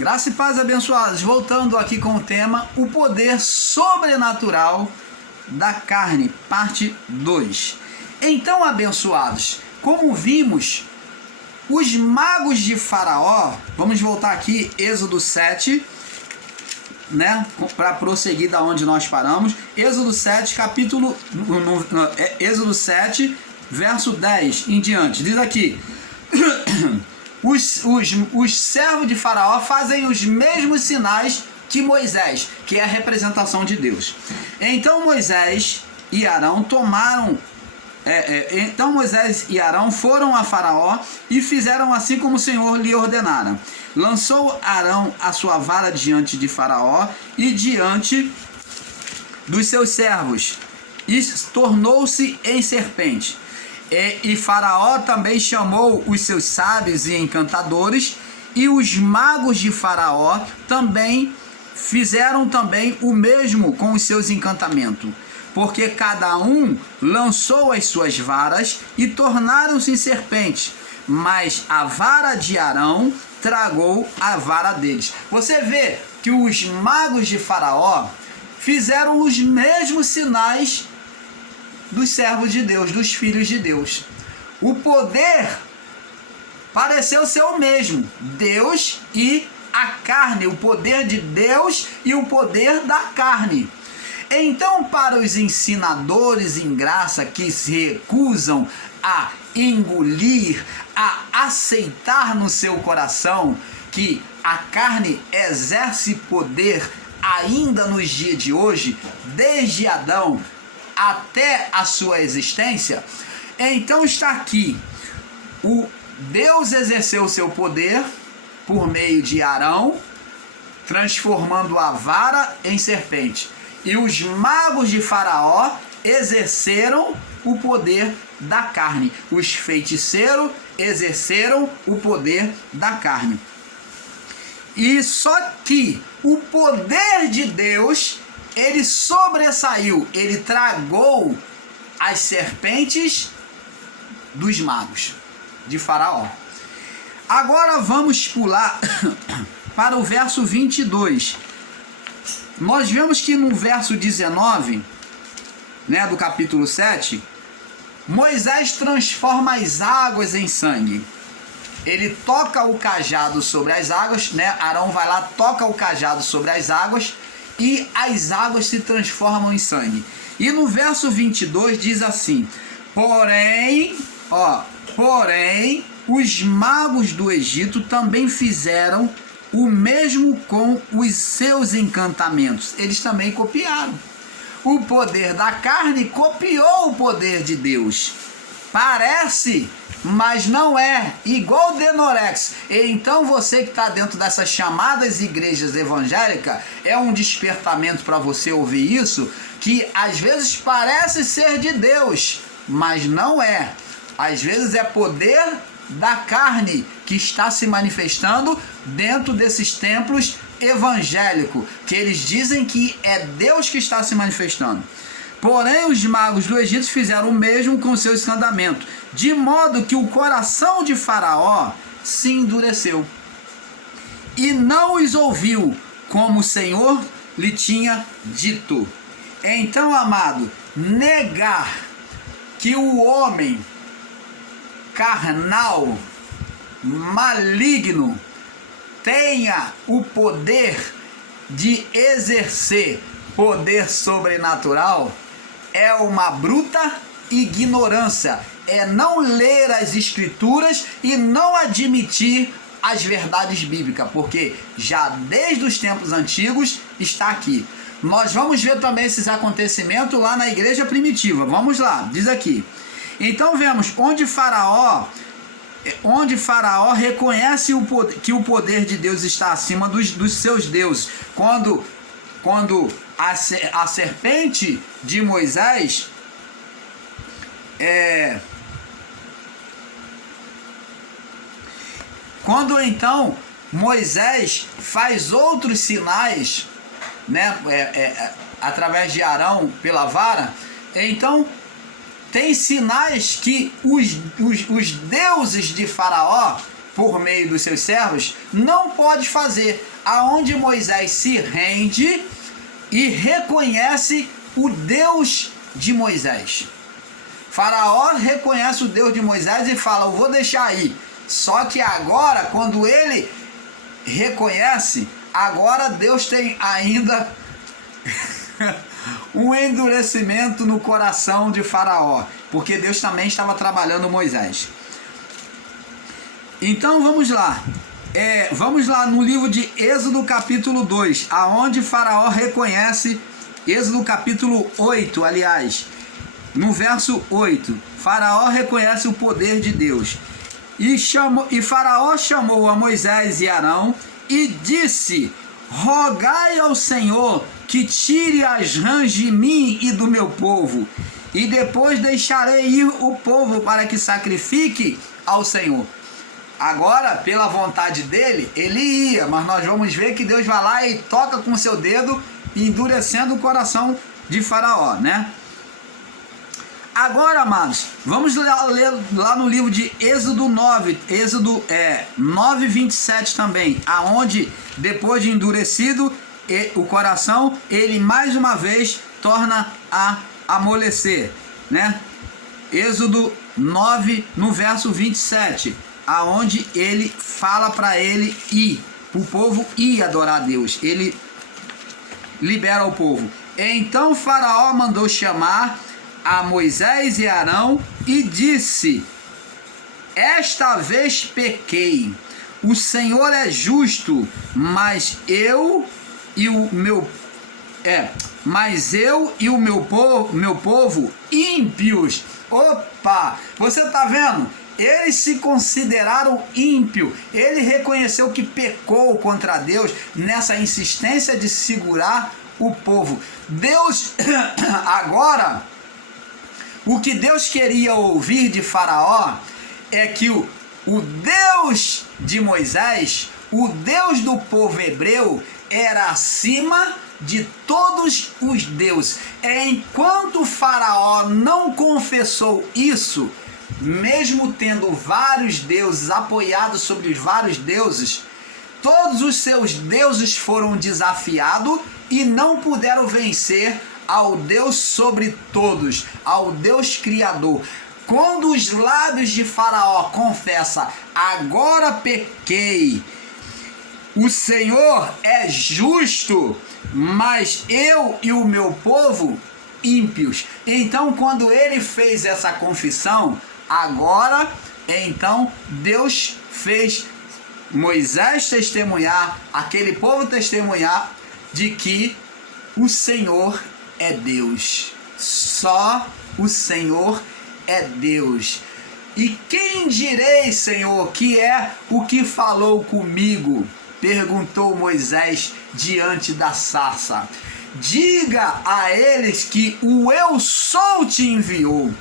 Graça e paz, abençoados. Voltando aqui com o tema o poder sobrenatural da carne, parte 2. Então, abençoados, como vimos, os magos de Faraó, vamos voltar aqui, Êxodo 7, né, para prosseguir da onde nós paramos. Êxodo 7, Êxodo 7, verso 10 em diante. Diz aqui: Os servos de Faraó fazem os mesmos sinais que Moisés, que é a representação de Deus. Então Moisés e Arão foram a Faraó e fizeram assim como o Senhor lhe ordenara. Lançou Arão a sua vara diante de Faraó e diante dos seus servos, e tornou-se em serpente. E Faraó também chamou os seus sábios e encantadores, e os magos de Faraó também fizeram o mesmo com os seus encantamentos, porque cada um lançou as suas varas e tornaram-se em serpentes, mas a vara de Arão tragou a vara deles. Você vê que os magos de Faraó fizeram os mesmos sinais dos servos de Deus, dos filhos de Deus. O poder pareceu ser o mesmo, Deus e a carne, o poder de Deus e o poder da carne. Então, para os ensinadores em graça que se recusam a engolir, a aceitar no seu coração que a carne exerce poder ainda nos dias de hoje, desde Adão até a sua existência, então está aqui: o Deus exerceu o seu poder por meio de Arão, transformando a vara em serpente, e os magos de Faraó exerceram o poder da carne. Os feiticeiros exerceram o poder da carne. E só que o poder de Deus, ele sobressaiu, ele tragou as serpentes dos magos de Faraó. Agora vamos pular para o verso 22. Nós vemos que no verso 19, né, do capítulo 7, Moisés transforma as águas em sangue. Ele toca o cajado sobre as águas, né? Arão vai lá, toca o cajado sobre as águas e as águas se transformam em sangue. E no verso 22 diz assim: Porém, os magos do Egito também fizeram o mesmo com os seus encantamentos. Eles também copiaram. O poder da carne copiou o poder de Deus. Parece, mas não é, igual Denorex. Então você que está dentro dessas chamadas igrejas evangélicas, é um despertamento para você ouvir isso, que às vezes parece ser de Deus, mas não é. Às vezes é poder da carne que está se manifestando dentro desses templos evangélicos, que eles dizem que é Deus que está se manifestando. Porém, os magos do Egito fizeram o mesmo com seus encantamentos, de modo que o coração de Faraó se endureceu e não os ouviu, como o Senhor lhe tinha dito. Então, amado, negar que o homem carnal, maligno, tenha o poder de exercer poder sobrenatural é uma bruta ignorância, é não ler as escrituras e não admitir as verdades bíblicas, porque já desde os tempos antigos está aqui. Nós vamos ver também esses acontecimentos lá na igreja primitiva. Vamos lá, diz aqui. Então vemos onde Faraó reconhece que o poder de Deus está acima dos seus deuses. Quando a serpente de Moisés quando então Moisés faz outros sinais, né, através de Arão pela vara, então tem sinais que os deuses de Faraó por meio dos seus servos, não pode fazer, aonde Moisés se rende e reconhece o Deus de Moisés. Faraó reconhece o Deus de Moisés e fala, eu vou deixar aí. Só que agora, quando ele reconhece, agora Deus tem ainda um endurecimento no coração de Faraó, porque Deus também estava trabalhando Moisés. Então vamos lá. Vamos lá no livro de Êxodo capítulo 2, aonde Faraó reconhece, Êxodo capítulo 8, aliás, no verso 8, Faraó reconhece o poder de Deus. E Faraó chamou a Moisés e Arão e disse, rogai ao Senhor que tire as rãs de mim e do meu povo, e depois deixarei ir o povo para que sacrifique ao Senhor. Agora, pela vontade dele, ele ia, mas nós vamos ver que Deus vai lá e toca com seu dedo, endurecendo o coração de Faraó, né? Agora, amados, vamos ler lá no livro de Êxodo 9, Êxodo 9, 27 também, aonde, depois de endurecido o coração, ele mais uma vez torna a amolecer, né? Êxodo 9, no verso 27, aonde ele fala para ele ir, o povo ir adorar a Deus, ele libera o povo. Então Faraó mandou chamar a Moisés e Arão e disse, esta vez pequei, o Senhor é justo, mas eu e o meu povo ímpios. Opa, você tá vendo? Eles se consideraram ímpio. Ele reconheceu que pecou contra Deus nessa insistência de segurar o povo. Deus agora, o que Deus queria ouvir de Faraó é que o Deus de Moisés, o Deus do povo hebreu, era acima de todos os deuses. Enquanto Faraó não confessou isso, mesmo tendo vários deuses apoiados sobre os vários deuses, todos os seus deuses foram desafiados e não puderam vencer ao Deus sobre todos, ao Deus Criador. Quando os lábios de Faraó confessam, agora pequei, o Senhor é justo, mas eu e o meu povo ímpios. Então, quando ele fez essa confissão, agora, então, Deus fez Moisés testemunhar, aquele povo testemunhar, de que o Senhor é Deus. Só o Senhor é Deus. E quem direi, Senhor, que é o que falou comigo? Perguntou Moisés diante da sarça. Diga a eles que o eu sou te enviou.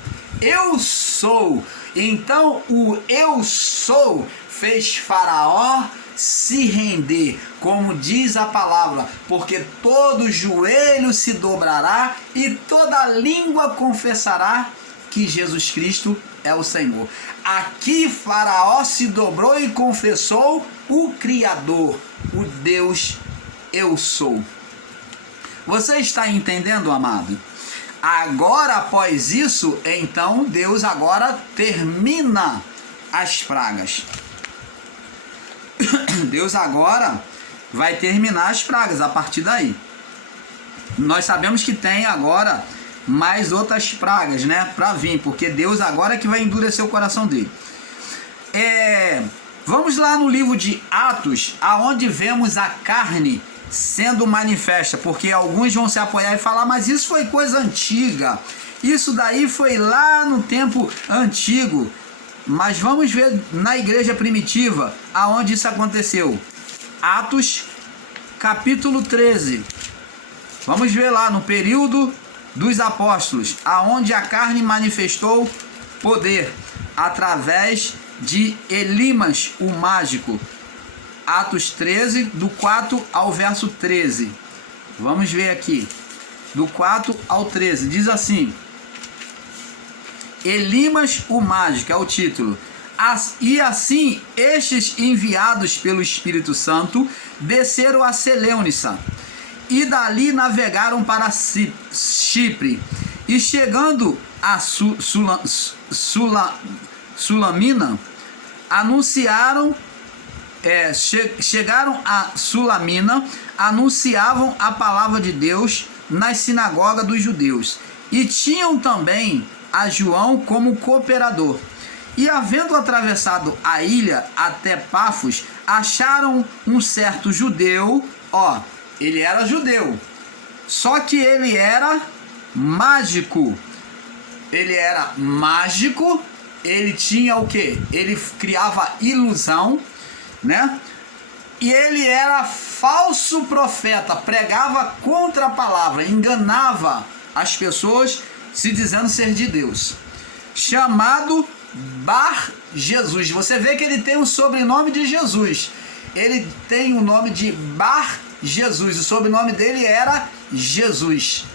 Eu sou. Então o eu sou fez Faraó se render, como diz a palavra, porque todo joelho se dobrará e toda língua confessará que Jesus Cristo é o Senhor. Aqui Faraó se dobrou e confessou o Criador, o Deus eu sou. Você está entendendo, amado? Agora, após isso, então Deus agora termina as pragas. Deus agora vai terminar as pragas a partir daí. Nós sabemos que tem agora mais outras pragas, né, para vir, porque Deus agora é que vai endurecer o coração dele. Vamos lá no livro de Atos, aonde vemos a carne sendo manifesta, porque alguns vão se apoiar e falar, mas isso foi coisa antiga, isso daí foi lá no tempo antigo. Mas vamos ver na igreja primitiva aonde isso aconteceu. Atos capítulo 13. Vamos ver lá no período dos apóstolos, aonde a carne manifestou poder através de Elimas, o mágico. Atos 13, do 4 ao verso 13. Vamos ver aqui. Do 4 ao 13. Diz assim: Elimas, o mágico, é o título. E assim, estes enviados pelo Espírito Santo desceram a Seleunica e dali navegaram para Chipre. E chegando a Sulamina, chegaram a Sulamina, anunciavam a palavra de Deus nas sinagogas dos judeus. E tinham também a João como cooperador. E havendo atravessado a ilha até Pafos, acharam um certo judeu. Ele era judeu, só que ele era mágico. Ele tinha o quê? Ele criava ilusão, né? E ele era falso profeta, pregava contra a palavra, enganava as pessoas, se dizendo ser de Deus. Chamado Bar Jesus. Você vê que ele tem o sobrenome de Jesus. Ele tem o nome de Bar Jesus. O sobrenome dele era Jesus.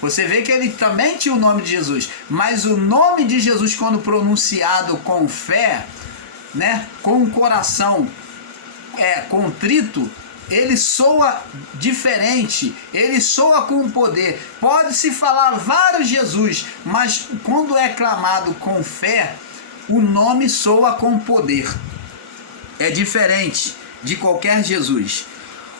Você vê que ele também tinha o nome de Jesus. Mas o nome de Jesus, quando pronunciado com fé, né, com o coração contrito, ele soa diferente, ele soa com poder. Pode-se falar vários Jesus, mas quando é clamado com fé, o nome soa com poder. É diferente de qualquer Jesus.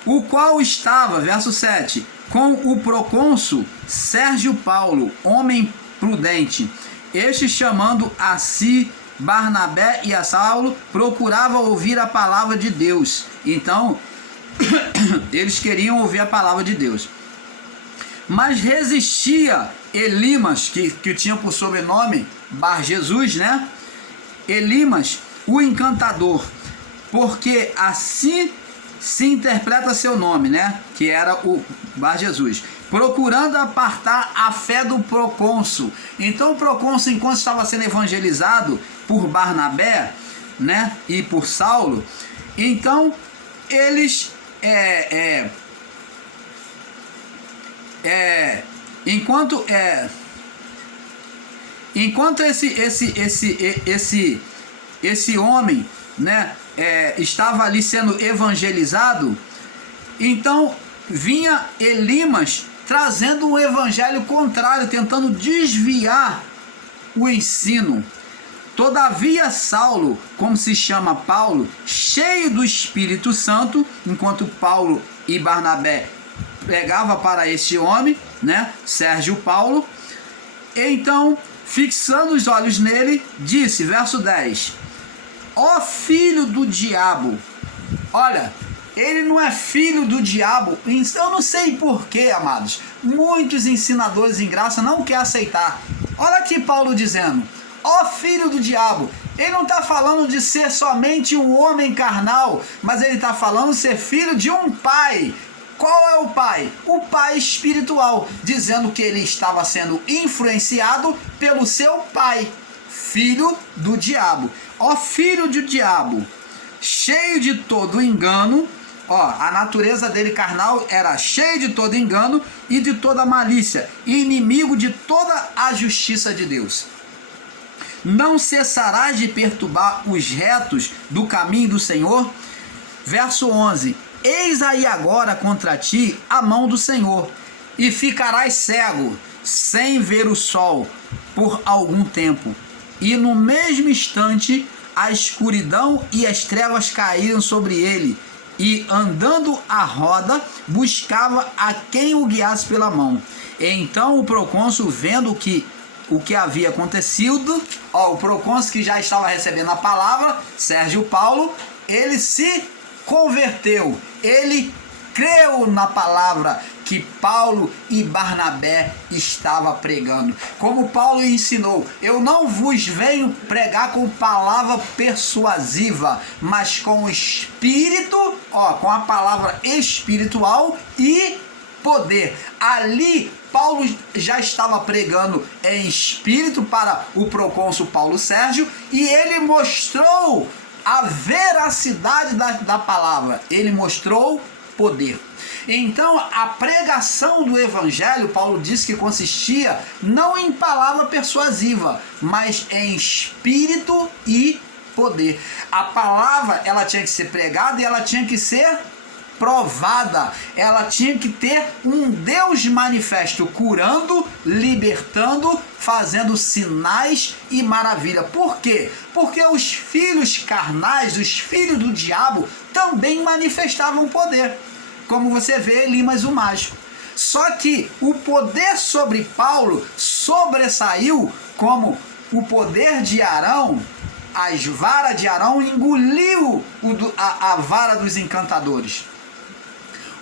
O qual estava, verso 7, com o procônsul Sérgio Paulo, homem prudente. Este, chamando a si Barnabé e a Saulo, procurava ouvir a palavra de Deus. Então, eles queriam ouvir a palavra de Deus. Mas resistia Elimas, que tinha por sobrenome Bar Jesus, né? Elimas, o encantador, porque assim se interpreta seu nome, né? Que era o Bar Jesus, procurando apartar a fé do procônsul. Então o procônsul, enquanto estava sendo evangelizado por Barnabé, né, e por Saulo, então eles enquanto esse homem, né, estava ali sendo evangelizado, então vinha Elimas trazendo um evangelho contrário, tentando desviar o ensino. Todavia Saulo, como se chama Paulo, cheio do Espírito Santo, enquanto Paulo e Barnabé pregavam para este homem, né, Sérgio Paulo, então, fixando os olhos nele, disse, verso 10, ó filho do diabo. Olha, ele não é filho do diabo. Eu não sei porquê, amados, muitos ensinadores em graça não querem aceitar. Olha aqui Paulo dizendo, ó filho do diabo. Ele não está falando de ser somente um homem carnal, mas ele está falando de ser filho de um pai. Qual é o pai? O pai espiritual, dizendo que ele estava sendo influenciado pelo seu pai, filho do diabo. Ó filho do diabo, cheio de todo engano. A natureza dele carnal era cheia de todo engano e de toda malícia, inimigo de toda a justiça de Deus. Não cessarás de perturbar os retos do caminho do Senhor? Verso 11. Eis aí agora contra ti a mão do Senhor, e ficarás cego, sem ver o sol, por algum tempo. E no mesmo instante a escuridão e as trevas caíram sobre ele, e andando à roda, buscava a quem o guiasse pela mão. Então o procônsul, vendo o que havia acontecido, o procônsul que já estava recebendo a palavra, Sérgio Paulo, ele se converteu, ele creu na palavra que Paulo e Barnabé estavam pregando. Como Paulo ensinou, eu não vos venho pregar com palavra persuasiva, mas com espírito, com a palavra espiritual e poder. Ali Paulo já estava pregando em espírito para o procônsul Paulo Sérgio, e ele mostrou a veracidade da palavra, ele mostrou poder. Então a pregação do evangelho, Paulo disse que consistia não em palavra persuasiva, mas em espírito e poder. A palavra, ela tinha que ser pregada e ela tinha que ser provada. Ela tinha que ter um Deus manifesto, curando, libertando, fazendo sinais e maravilha. Por quê? Porque os filhos carnais, os filhos do diabo, também manifestavam poder. Como você vê, Elimas o mágico. Só que o poder sobre Paulo sobressaiu como o poder de Arão. As varas de Arão engoliu a vara dos encantadores.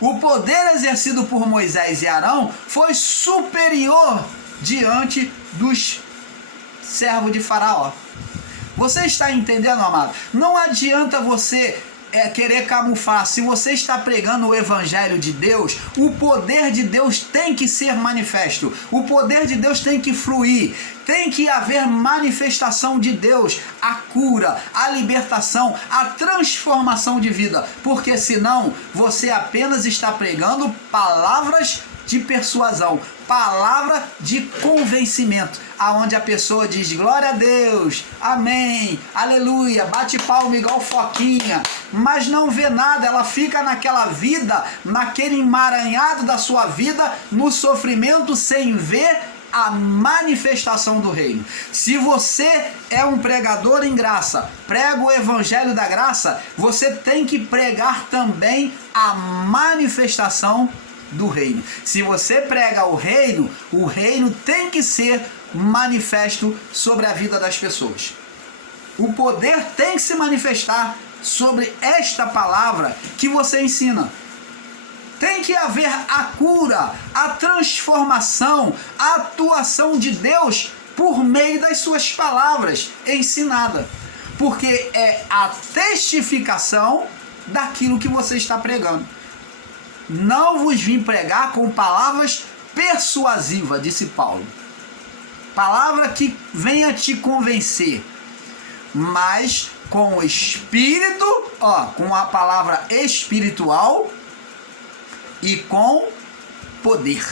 O poder exercido por Moisés e Arão foi superior diante dos servos de Faraó. Você está entendendo, amado? Não adianta você querer camuflar. Se você está pregando o evangelho de Deus, o poder de Deus tem que ser manifesto. O poder de Deus tem que fluir. Tem que haver manifestação de Deus, a cura, a libertação, a transformação de vida. Porque senão você apenas está pregando palavras de persuasão, palavra de convencimento, aonde a pessoa diz glória a Deus, amém, aleluia, bate palma igual foquinha, mas não vê nada. Ela fica naquela vida, naquele emaranhado da sua vida, no sofrimento, sem ver a manifestação do reino. Se você é um pregador em graça, prega o evangelho da graça, você tem que pregar também a manifestação do reino. Se você prega o reino tem que ser manifesto sobre a vida das pessoas. O poder tem que se manifestar sobre esta palavra que você ensina. Tem que haver a cura, a transformação, a atuação de Deus por meio das suas palavras ensinadas. Porque é a testificação daquilo que você está pregando. Não vos vim pregar com palavras persuasivas, disse Paulo. Palavra que venha te convencer, mas com o espírito, com a palavra espiritual e com poder.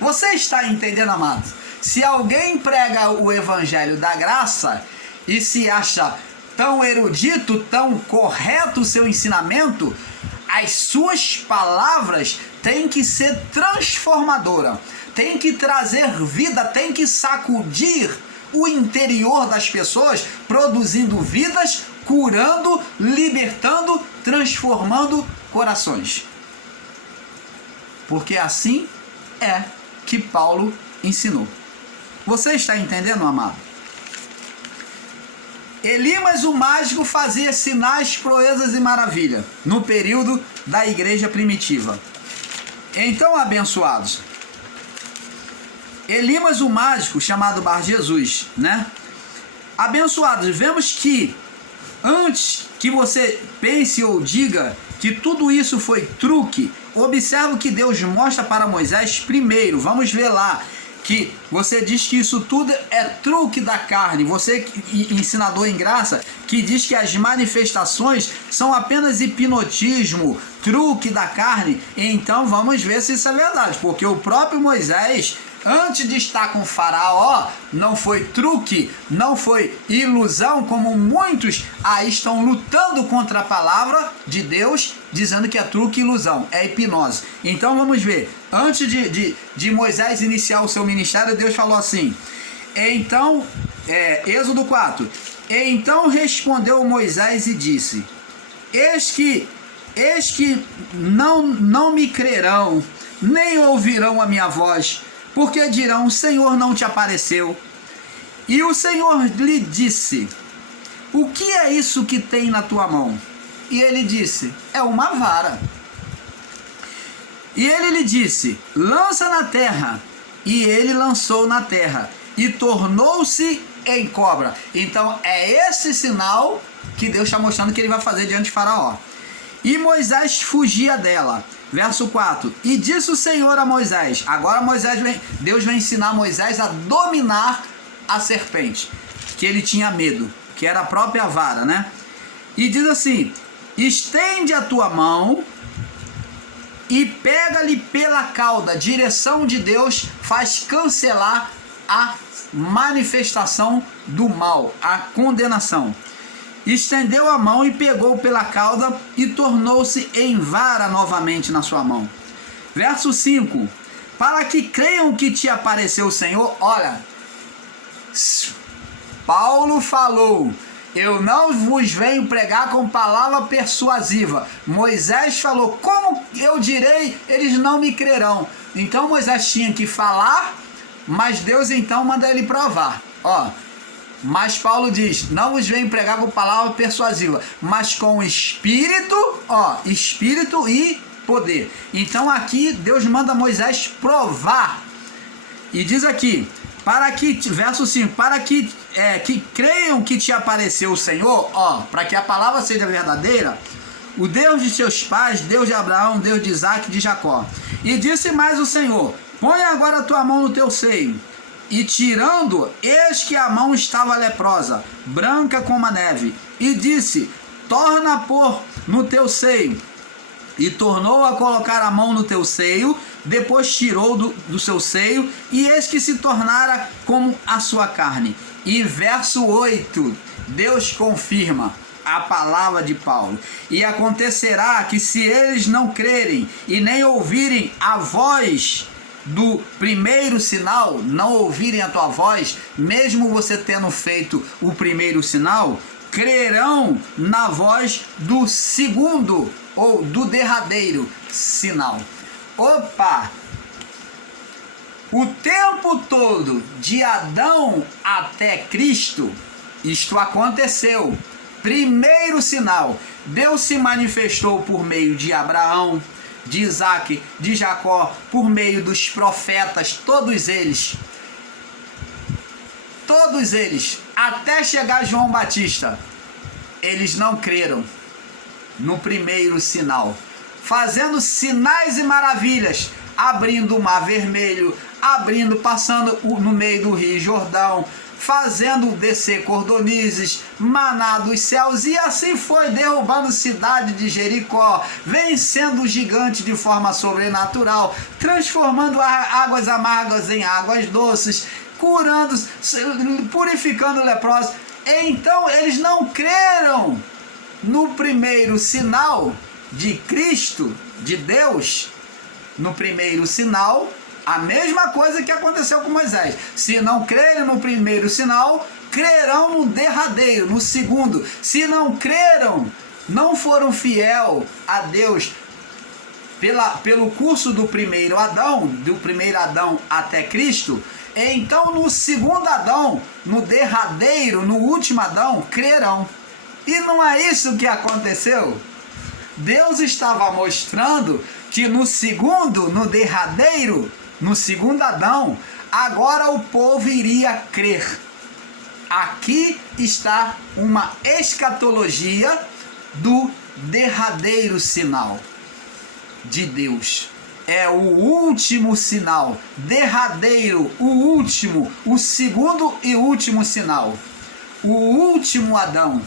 Você está entendendo, amado? Se alguém prega o evangelho da graça e se acha tão erudito, tão correto o seu ensinamento, as suas palavras têm que ser transformadoras, têm que trazer vida, têm que sacudir o interior das pessoas, produzindo vidas, curando, libertando, transformando corações. Porque assim é que Paulo ensinou. Você está entendendo, amado? Elimas o mágico fazia sinais, proezas e maravilha no período da igreja primitiva. Então, abençoados, Elimas o mágico, chamado Bar Jesus, né? Abençoados, vemos que antes que você pense ou diga que tudo isso foi truque, observe o que Deus mostra para Moisés primeiro. Vamos ver lá que você diz que isso tudo é truque da carne. Você, ensinador em graça, que diz que as manifestações são apenas hipnotismo, truque da carne. Então vamos ver se isso é verdade, porque o próprio Moisés, antes de estar com Faraó, não foi truque, não foi ilusão, como muitos aí estão lutando contra a palavra de Deus, dizendo que é truque e ilusão, é hipnose. Então vamos ver, antes de Moisés iniciar o seu ministério, Deus falou assim, então, Êxodo 4, então respondeu Moisés e disse, eis que não me crerão, nem ouvirão a minha voz, porque dirão, o Senhor não te apareceu. E o Senhor lhe disse, o que é isso que tem na tua mão? E ele disse, é uma vara. E ele lhe disse, lança na terra. E ele lançou na terra, e tornou-se em cobra. Então é esse sinal que Deus está mostrando que ele vai fazer diante de Faraó. E Moisés fugia dela. Verso 4, e disse o Senhor a Moisés, agora Deus vai ensinar Moisés a dominar a serpente, que ele tinha medo, que era a própria vara, né? E diz assim, estende a tua mão e pega-lhe pela cauda. Direção de Deus faz cancelar a manifestação do mal, a condenação. Estendeu a mão e pegou pela cauda e tornou-se em vara novamente na sua mão. Verso 5. Para que creiam que te apareceu o Senhor. Olha, Paulo falou: eu não vos venho pregar com palavra persuasiva. Moisés falou: como eu direi, eles não me crerão. Então Moisés tinha que falar, mas Deus então manda ele provar. Mas Paulo diz: não vos venho pregar com palavra persuasiva, mas com espírito, espírito e poder. Então aqui Deus manda Moisés provar. E diz aqui, verso 5, para que creiam que te apareceu o Senhor, para que a palavra seja verdadeira, o Deus de seus pais, Deus de Abraão, Deus de Isaac e de Jacó. E disse mais o Senhor: põe agora a tua mão no teu seio. E tirando, eis que a mão estava leprosa, branca como a neve. E disse: torna a pôr no teu seio. E tornou a colocar a mão no teu seio, depois tirou do seu seio, e eis que se tornara como a sua carne. E verso 8, Deus confirma a palavra de Paulo: e acontecerá que, se eles não crerem e nem ouvirem a voz do primeiro sinal, não ouvirem a tua voz, mesmo você tendo feito o primeiro sinal, crerão na voz do segundo ou do derradeiro sinal. O tempo todo, de Adão até Cristo, isto aconteceu. Primeiro sinal, Deus se manifestou por meio de Abraão, de Isaac, de Jacó, por meio dos profetas, todos eles, até chegar João Batista. Eles não creram no primeiro sinal, fazendo sinais e maravilhas, abrindo o mar vermelho, passando no meio do rio Jordão, fazendo descer cordonizes, maná dos céus, e assim foi, derrubando a cidade de Jericó, vencendo o gigante de forma sobrenatural, transformando águas amargas em águas doces, curando, purificando leprosos. Então eles não creram no primeiro sinal de Cristo, de Deus. No primeiro sinal, a mesma coisa que aconteceu com Moisés. Se não crerem no primeiro sinal, crerão no derradeiro, no segundo. Se não creram, não foram fiel a Deus pelo curso do primeiro Adão até Cristo, então no segundo Adão, no derradeiro, no último Adão, crerão. E não é isso que aconteceu? Deus estava mostrando que no segundo, no derradeiro, no segundo Adão, agora o povo iria crer. Aqui está uma escatologia do derradeiro sinal de Deus. É o último sinal, derradeiro, o último, o segundo e último sinal, o último Adão.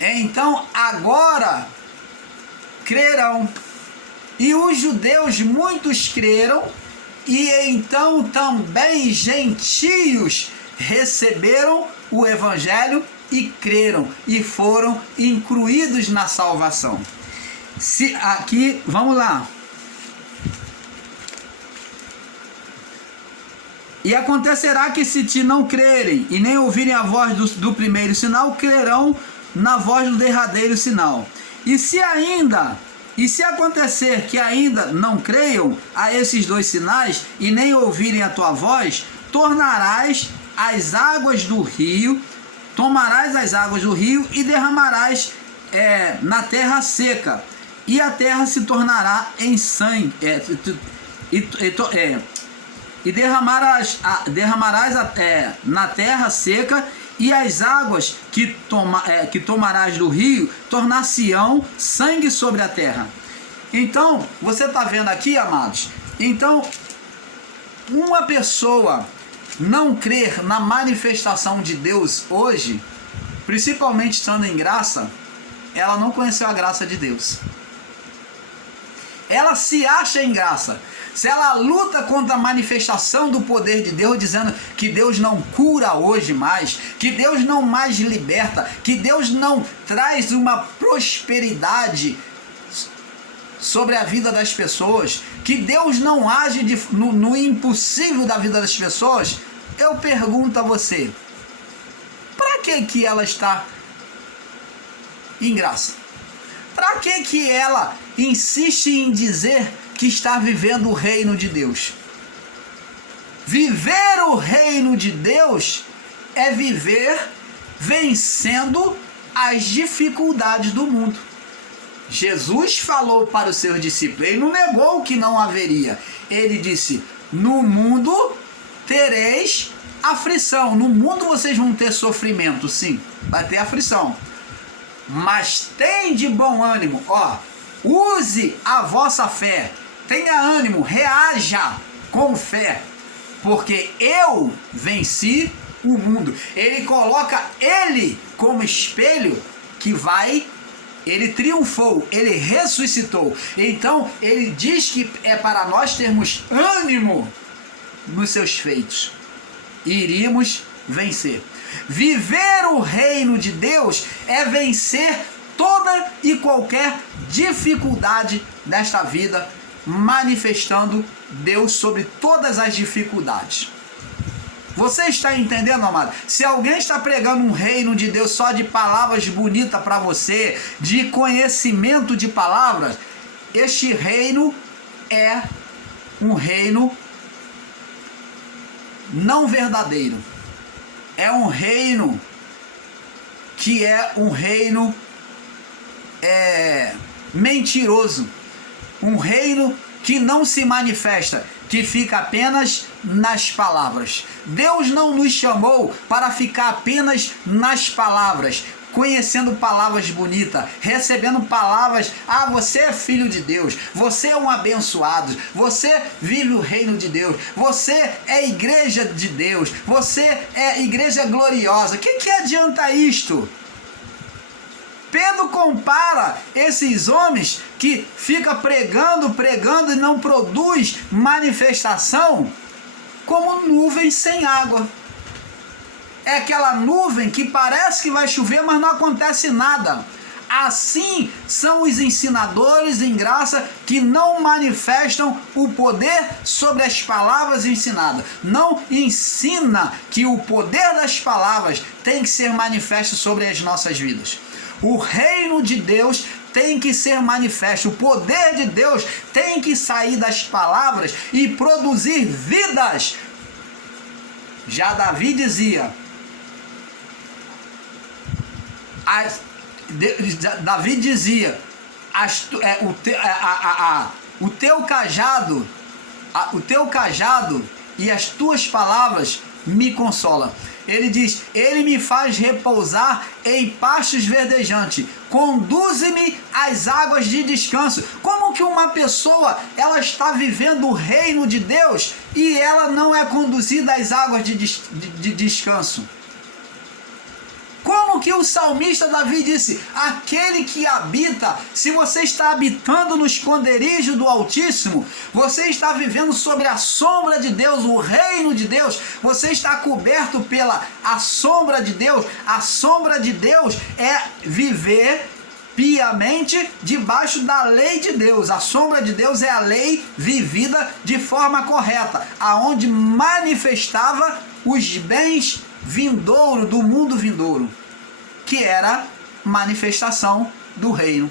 Então agora crerão. E os judeus, muitos creram, e então também gentios receberam o evangelho e creram, e foram incluídos na salvação. Aqui, vamos lá. E acontecerá que, se te não crerem e nem ouvirem a voz do primeiro sinal, crerão na voz do derradeiro sinal. E se acontecer que ainda não creiam a esses dois sinais e nem ouvirem a tua voz, tomarás as águas do rio e derramarás na terra seca, e a terra se tornará em sangue, e derramarás na terra seca, e as águas que tomarás do rio tornar-se-ão sangue sobre a terra. Então, você está vendo aqui, amados? Então, uma pessoa não crer na manifestação de Deus hoje, principalmente estando em graça, ela não conheceu a graça de Deus. Ela se acha em graça. se ela luta contra a manifestação do poder de Deus, dizendo que Deus não cura hoje mais, que Deus não mais liberta, que Deus não traz uma prosperidade sobre a vida das pessoas, que Deus não age no impossível da vida das pessoas, eu pergunto a você, para que ela está em graça? Para que ela insiste em dizer que está vivendo o reino de Deus? Viver o reino de Deus é viver vencendo as dificuldades do mundo. Jesus falou para os seus discípulos, ele não negou que não haveria. Ele disse, no mundo tereis aflição. No mundo vocês vão ter sofrimento, sim, vai ter aflição. Mas tem de bom ânimo, use a vossa fé, tenha ânimo, reaja com fé, porque eu venci o mundo. Ele coloca ele como espelho que ele triunfou, ele ressuscitou. Então ele diz que é para nós termos ânimo nos seus feitos. Iríamos vencer. Viver o reino de Deus é vencer toda e qualquer dificuldade nesta vida, manifestando Deus sobre todas as dificuldades. Você está entendendo, amado? Se alguém está pregando um reino de Deus só de palavras bonitas para você, de conhecimento de palavras, este reino é um reino não verdadeiro. É um reino que é um reino mentiroso. Um reino que não se manifesta, que fica apenas nas palavras. Deus não nos chamou para ficar apenas nas palavras, conhecendo palavras bonitas, recebendo palavras, você é filho de Deus, você é um abençoado, você vive o reino de Deus, você é igreja de Deus, você é igreja gloriosa. O que adianta isto? Pedro compara esses homens que ficam pregando e não produz manifestação como nuvens sem água. É aquela nuvem que parece que vai chover, mas não acontece nada. Assim são os ensinadores em graça que não manifestam o poder sobre as palavras ensinadas. Não ensina que o poder das palavras tem que ser manifesto sobre as nossas vidas. O reino de Deus tem que ser manifesto. O poder de Deus tem que sair das palavras e produzir vidas. Já Davi dizia, o teu cajado e as tuas palavras me consolam. Ele diz, ele me faz repousar em pastos verdejantes, conduze-me às águas de descanso. Como que uma pessoa, ela está vivendo o reino de Deus e ela não é conduzida às águas de descanso? Como que o salmista Davi disse, aquele que habita, se você está habitando no esconderijo do Altíssimo, você está vivendo sobre a sombra de Deus, o reino de Deus, você está coberto pela a sombra de Deus. A sombra de Deus é viver piamente debaixo da lei de Deus. A sombra de Deus é a lei vivida de forma correta, aonde manifestava os bens vindouro do mundo vindouro, que era manifestação do reino.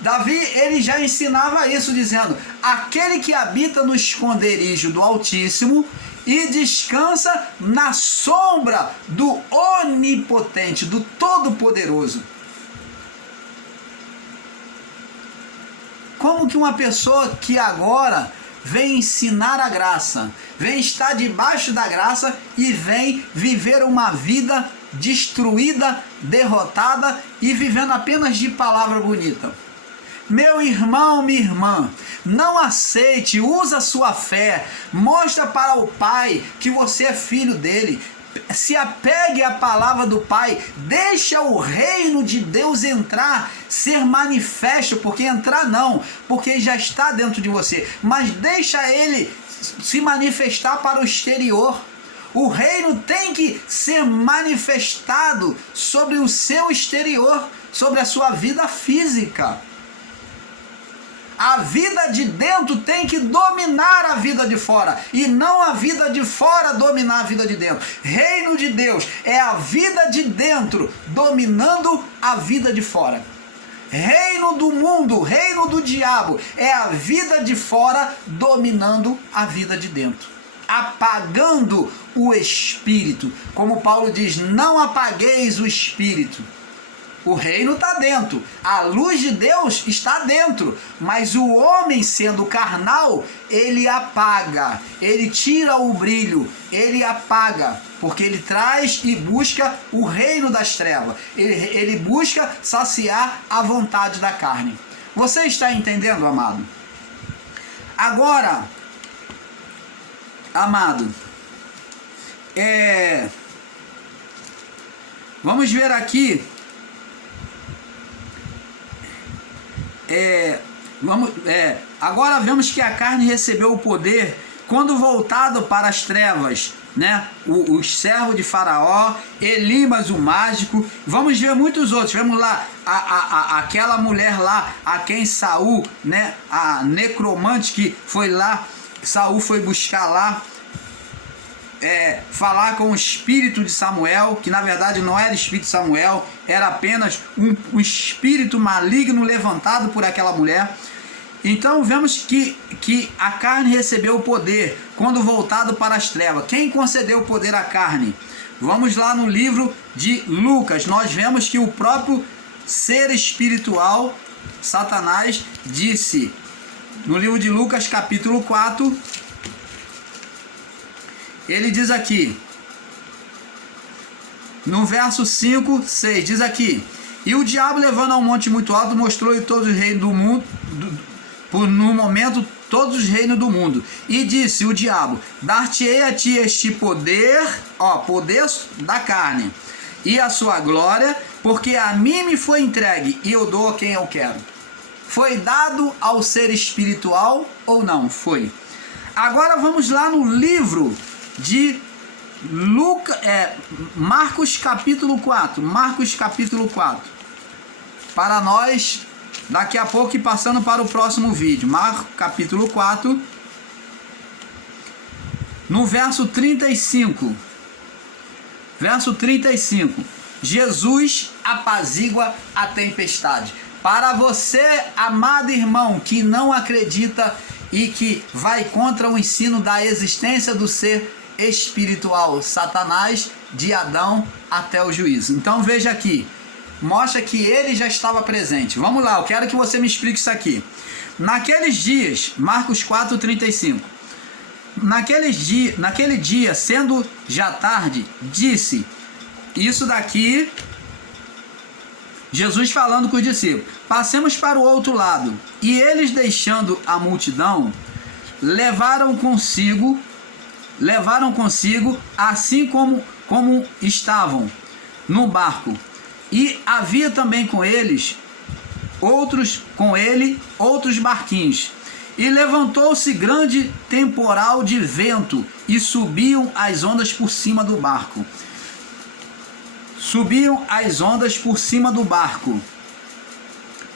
Davi, ele já ensinava isso, dizendo, aquele que habita no esconderijo do Altíssimo e descansa na sombra do Onipotente, do Todo-Poderoso. Como que uma pessoa que agora vem ensinar a graça, vem estar debaixo da graça e vem viver uma vida destruída, derrotada e vivendo apenas de palavra bonita? Meu irmão, minha irmã, não aceite, usa sua fé, mostra para o Pai que você é filho dele, se apegue à palavra do Pai, deixa o reino de Deus entrar, ser manifesto, porque entrar não, porque já está dentro de você, mas deixa ele se manifestar para o exterior. O reino tem que ser manifestado sobre o seu exterior, sobre a sua vida física. A vida de dentro tem que dominar a vida de fora, e não a vida de fora dominar a vida de dentro. Reino de Deus é a vida de dentro dominando a vida de fora. Reino do mundo, reino do diabo, é a vida de fora dominando a vida de dentro, apagando o espírito. Como Paulo diz, não apagueis o espírito. O reino está dentro, a luz de Deus está dentro, mas o homem, sendo carnal, ele apaga, ele tira o brilho, ele apaga, porque ele traz e busca o reino das trevas, ele busca saciar a vontade da carne. Você está entendendo, amado? Agora, amado, vamos ver aqui. Agora vemos que a carne recebeu o poder quando voltado para as trevas, né? Os servos de Faraó, Elimas o mágico, vamos ver muitos outros. Vemos lá aquela mulher lá a quem Saul, né? A necromante que foi lá, Saul foi buscar lá, falar com o espírito de Samuel, que na verdade não era espírito de Samuel, era apenas um espírito maligno levantado por aquela mulher. Então vemos que a carne recebeu o poder quando voltado para as trevas. Quem concedeu o poder à carne? Vamos lá no livro de Lucas, nós vemos que o próprio ser espiritual, Satanás, disse, no livro de Lucas capítulo 4, ele diz aqui, no verso 5, 6, diz aqui: e o diabo, levando a um monte muito alto, mostrou-lhe todos os reinos do mundo, no momento todos os reinos do mundo, e disse o diabo: dar-te-ei a ti este poder, poder da carne, e a sua glória, porque a mim me foi entregue, e eu dou a quem eu quero. Foi dado ao ser espiritual ou não? Foi. Agora vamos lá no livro de Marcos capítulo 4, Marcos capítulo 4, para nós daqui a pouco e passando para o próximo vídeo. Marcos capítulo 4, no verso 35, Jesus apazigua a tempestade. Para você, amado irmão, que não acredita e que vai contra o ensino da existência do ser espiritual, Satanás, de Adão até o juízo. Então veja aqui, mostra que ele já estava presente. Vamos lá, eu quero que você me explique isso aqui. Naqueles dias, Marcos 4:35, naquele dia, sendo já tarde, disse, isso daqui, Jesus falando com os discípulos: passemos para o outro lado. E eles, deixando a multidão, levaram consigo, assim como estavam no barco. E havia também com ele outros barquinhos. E levantou-se grande temporal de vento, e subiam as ondas por cima do barco.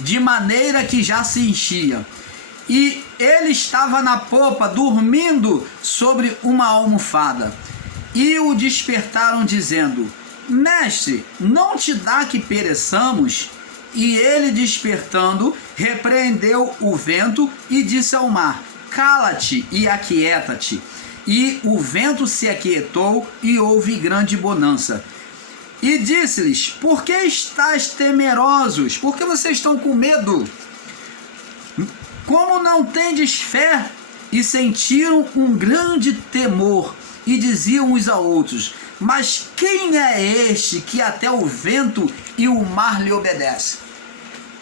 De maneira que já se enchia. E ele estava na popa, dormindo sobre uma almofada. E o despertaram, dizendo: mestre, não te dá que pereçamos? E ele, despertando, repreendeu o vento e disse ao mar: cala-te e aquieta-te. E o vento se aquietou e houve grande bonança. E disse-lhes: por que estáis temerosos? Por que vocês estão com medo? Como não tendes fé? E sentiram um grande temor, e diziam uns a outros: mas quem é este que até o vento e o mar lhe obedece?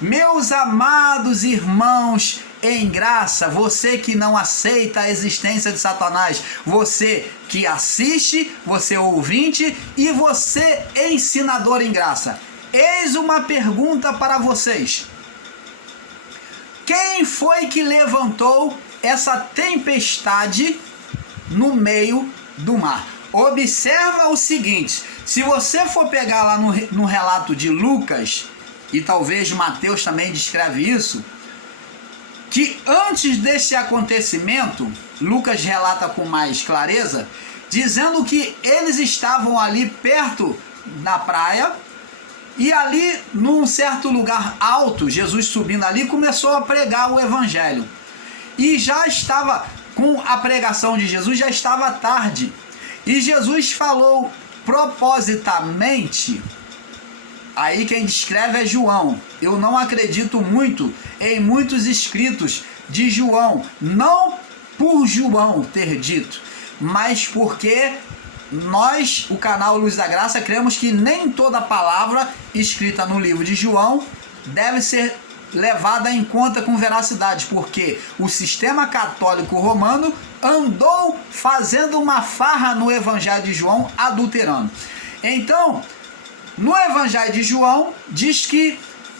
Meus amados irmãos em graça, você que não aceita a existência de Satanás, você que assiste, você ouvinte e você ensinador em graça, eis uma pergunta para vocês. Quem foi que levantou essa tempestade no meio do mar? Observa o seguinte, se você for pegar lá no relato de Lucas, e talvez Mateus também descreve isso, que antes desse acontecimento, Lucas relata com mais clareza, dizendo que eles estavam ali perto da praia, e ali, num certo lugar alto, Jesus subindo ali, começou a pregar o evangelho. E já estava, com a pregação de Jesus, já estava tarde. E Jesus falou propositamente, aí quem descreve é João. Eu não acredito muito em muitos escritos de João, não por João ter dito, mas porque nós, o canal Luz da Graça, cremos que nem toda palavra escrita no livro de João deve ser levada em conta com veracidade, porque o sistema católico romano andou fazendo uma farra no Evangelho de João, adulterando. Então, no Evangelho de João, diz que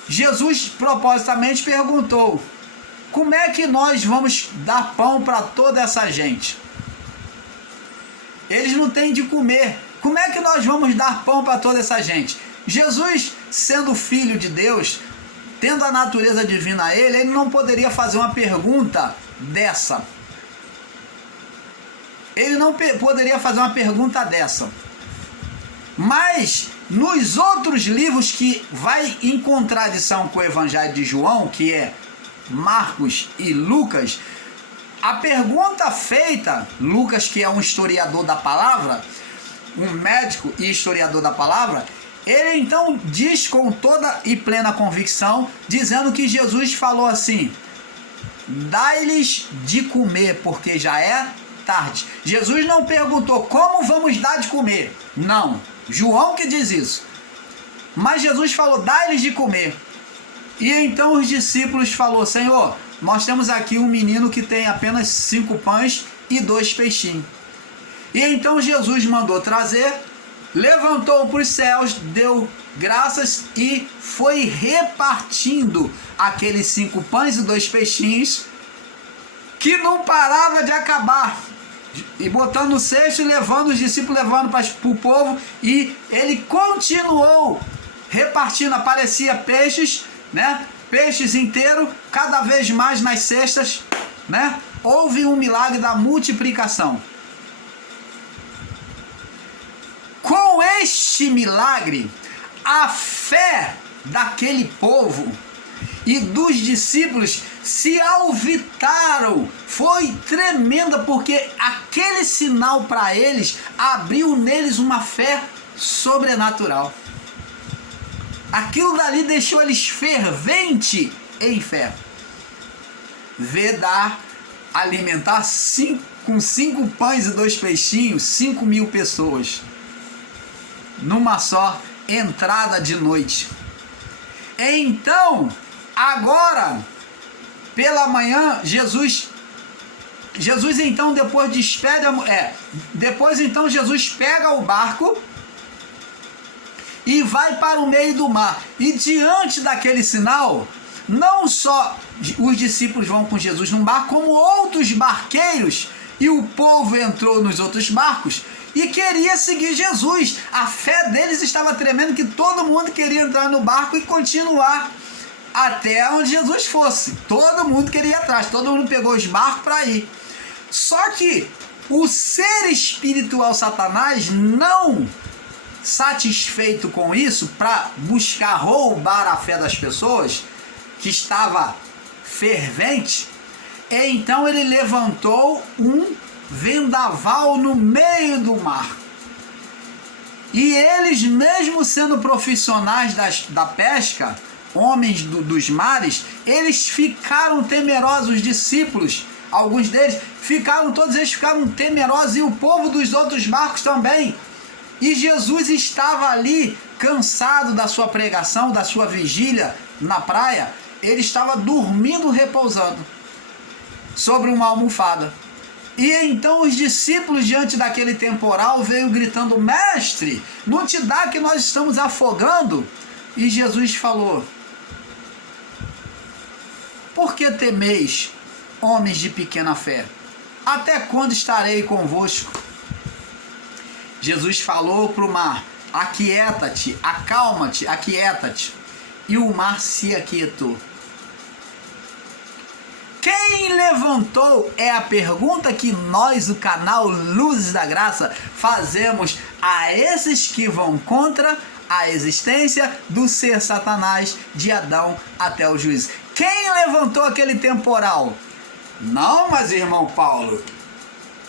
Jesus propositamente perguntou: como é que nós vamos dar pão para toda essa gente? Eles não têm de comer. Como é que nós vamos dar pão para toda essa gente? Jesus, sendo filho de Deus, tendo a natureza divina a ele não poderia fazer uma pergunta dessa. Ele não poderia fazer uma pergunta dessa. Mas nos outros livros que vai em contradição com o Evangelho de João, que é Marcos e Lucas, a pergunta feita, Lucas, que é um historiador da palavra, um médico e historiador da palavra, ele então diz com toda e plena convicção, dizendo que Jesus falou assim: dai-lhes de comer, porque já é tarde. Jesus não perguntou como vamos dar de comer. Não, João que diz isso. Mas Jesus falou: dai-lhes de comer. E então os discípulos falaram: Senhor, nós temos aqui um menino que tem apenas 5 pães e 2 peixinhos. E então Jesus mandou trazer, levantou para os céus, deu graças e foi repartindo aqueles 5 pães e 2 peixinhos, que não parava de acabar, e botando no cesto e levando os discípulos, levando para o povo, e ele continuou repartindo. Aparecia peixes, né? Peixes inteiros, cada vez mais nas cestas, né? Houve um milagre da multiplicação. Com este milagre, a fé daquele povo e dos discípulos se alvitaram, foi tremenda, porque aquele sinal para eles abriu neles uma fé sobrenatural. Aquilo dali deixou eles ferventes em fé. Alimentar com 5 pães e 2 peixinhos, 5.000 pessoas, numa só entrada de noite. Então, agora, pela manhã, Jesus então depois Jesus pega o barco e vai para o meio do mar. E diante daquele sinal, não só os discípulos vão com Jesus num barco, como outros barqueiros, e o povo entrou nos outros barcos e queria seguir Jesus. A fé deles estava tremendo, que todo mundo queria entrar no barco e continuar até onde Jesus fosse. Todo mundo queria ir atrás, todo mundo pegou os barcos para ir. Só que o ser espiritual Satanás, não satisfeito com isso, para buscar roubar a fé das pessoas, que estava fervente, então ele levantou um vendaval no meio do mar. E eles, mesmo sendo profissionais da pesca, homens dos mares, eles ficaram temerosos, os discípulos, alguns deles, todos eles ficaram temerosos, e o povo dos outros barcos também. E Jesus estava ali, cansado da sua pregação, da sua vigília, na praia, ele estava dormindo, repousando sobre uma almofada. E então os discípulos, diante daquele temporal, veio gritando: mestre, não te dá que nós estamos afogando? E Jesus falou: por que temeis, homens de pequena fé? Até quando estarei convosco? Jesus falou para o mar: aquieta-te, acalma-te, aquieta-te. E o mar se aquietou. Quem levantou é a pergunta que nós, do canal Luzes da Graça, fazemos a esses que vão contra a existência do ser Satanás, de Adão até o juízo. Quem levantou aquele temporal? Não, mas irmão Paulo,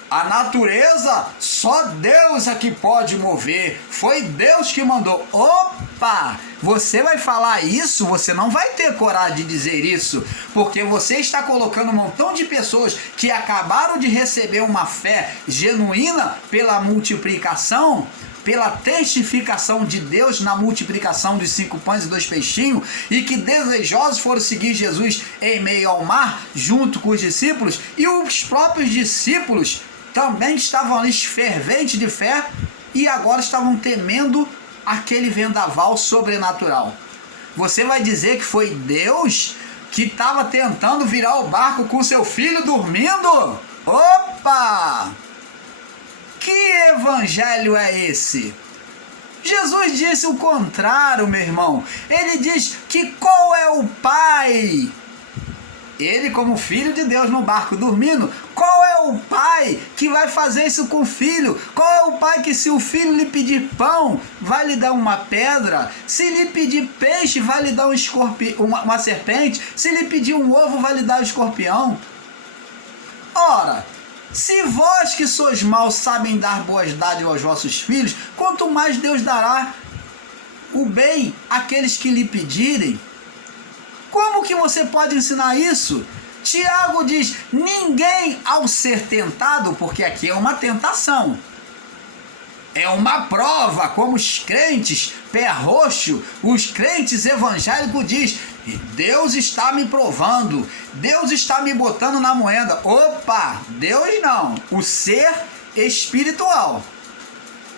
a natureza só Deus é que pode mover, foi Deus que mandou. Opa! Você vai falar isso, você não vai ter coragem de dizer isso, porque você está colocando um montão de pessoas que acabaram de receber uma fé genuína pela multiplicação, pela testificação de Deus na multiplicação dos 5 pães e 2 peixinhos, e que desejosos foram seguir Jesus em meio ao mar, junto com os discípulos, e os próprios discípulos também estavam ali ferventes de fé, e agora estavam temendo aquele vendaval sobrenatural. Você vai dizer que foi Deus que estava tentando virar o barco com seu filho dormindo? Opa! Que evangelho é esse? Jesus disse o contrário, meu irmão. Ele diz que qual é o pai? Ele, como filho de Deus no barco dormindo, qual é o pai que vai fazer isso com o filho? Qual é o pai que, se o filho lhe pedir pão, vai lhe dar uma pedra? Se lhe pedir peixe, vai lhe dar uma serpente? Se lhe pedir um ovo, vai lhe dar um escorpião? Ora, se vós que sois maus sabem dar boas dádivas aos vossos filhos, quanto mais Deus dará o bem àqueles que lhe pedirem. Como que você pode ensinar isso? Tiago diz: ninguém ao ser tentado, porque aqui é uma tentação, é uma prova, como os crentes pé roxo, os crentes evangélicos diz: Deus está me provando, Deus está me botando na moeda. Opa, Deus não, o ser espiritual.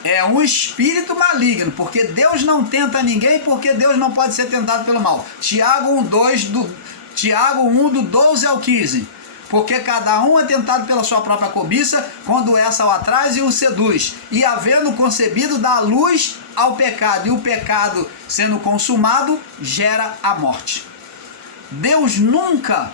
É um espírito maligno, porque Deus não tenta ninguém, porque Deus não pode ser tentado pelo mal. Tiago 1, do 12 ao 15. Porque cada um é tentado pela sua própria cobiça, quando essa o atraz e o seduz. E havendo concebido, dá luz ao pecado, e o pecado, sendo consumado, gera a morte. Deus nunca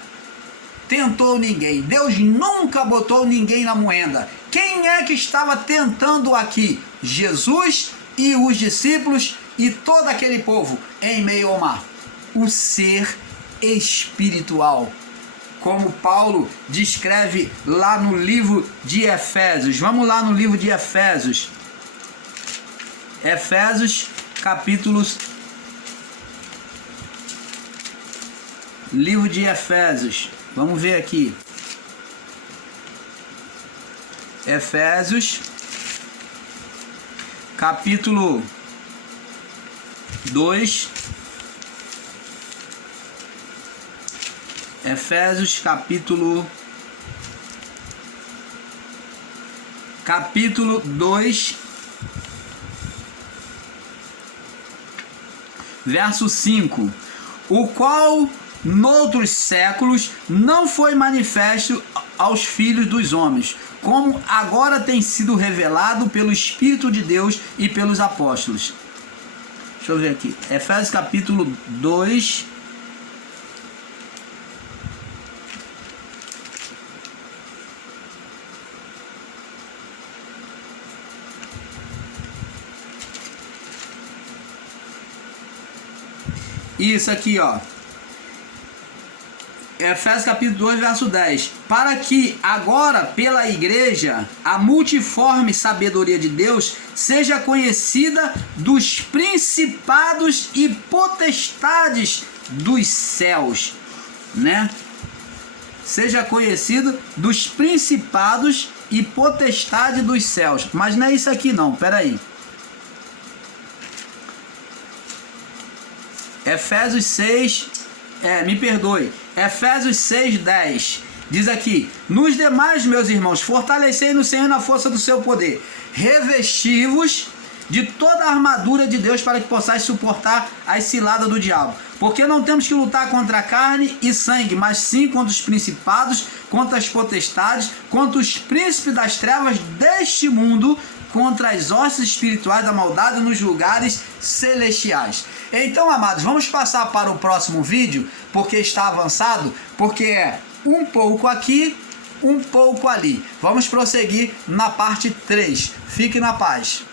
tentou ninguém, Deus nunca botou ninguém na moeda. Quem é que estava tentando aqui? Jesus e os discípulos e todo aquele povo em meio ao mar. O ser espiritual, como Paulo descreve lá no livro de Efésios. Vamos lá no livro de Efésios. Efésios, capítulos... Livro de Efésios. Vamos ver aqui. Efésios, capítulo 2. Efésios, capítulo 2, verso 5. O qual noutros séculos não foi manifesto aos filhos dos homens, como agora tem sido revelado pelo Espírito de Deus e pelos apóstolos. Deixa eu ver aqui. Efésios capítulo 2. Isso aqui, ó. Efésios capítulo 2, verso 10. Para que agora, pela igreja, a multiforme sabedoria de Deus seja conhecida dos principados e potestades dos céus, né? Seja conhecido dos principados e potestades dos céus. Mas não é isso aqui não, peraí. Efésios 6, Efésios 6:10. Diz aqui: nos demais, meus irmãos, fortalecei no Senhor na força do seu poder. Revesti-vos de toda a armadura de Deus para que possais suportar as ciladas do diabo. Porque não temos que lutar contra a carne e sangue, mas sim contra os principados, contra as potestades, contra os príncipes das trevas deste mundo, contra as hostes espirituais da maldade nos lugares celestiais. Então, amados, vamos passar para o próximo vídeo, porque está avançado, porque é um pouco aqui, um pouco ali. Vamos prosseguir na parte 3. Fique na paz.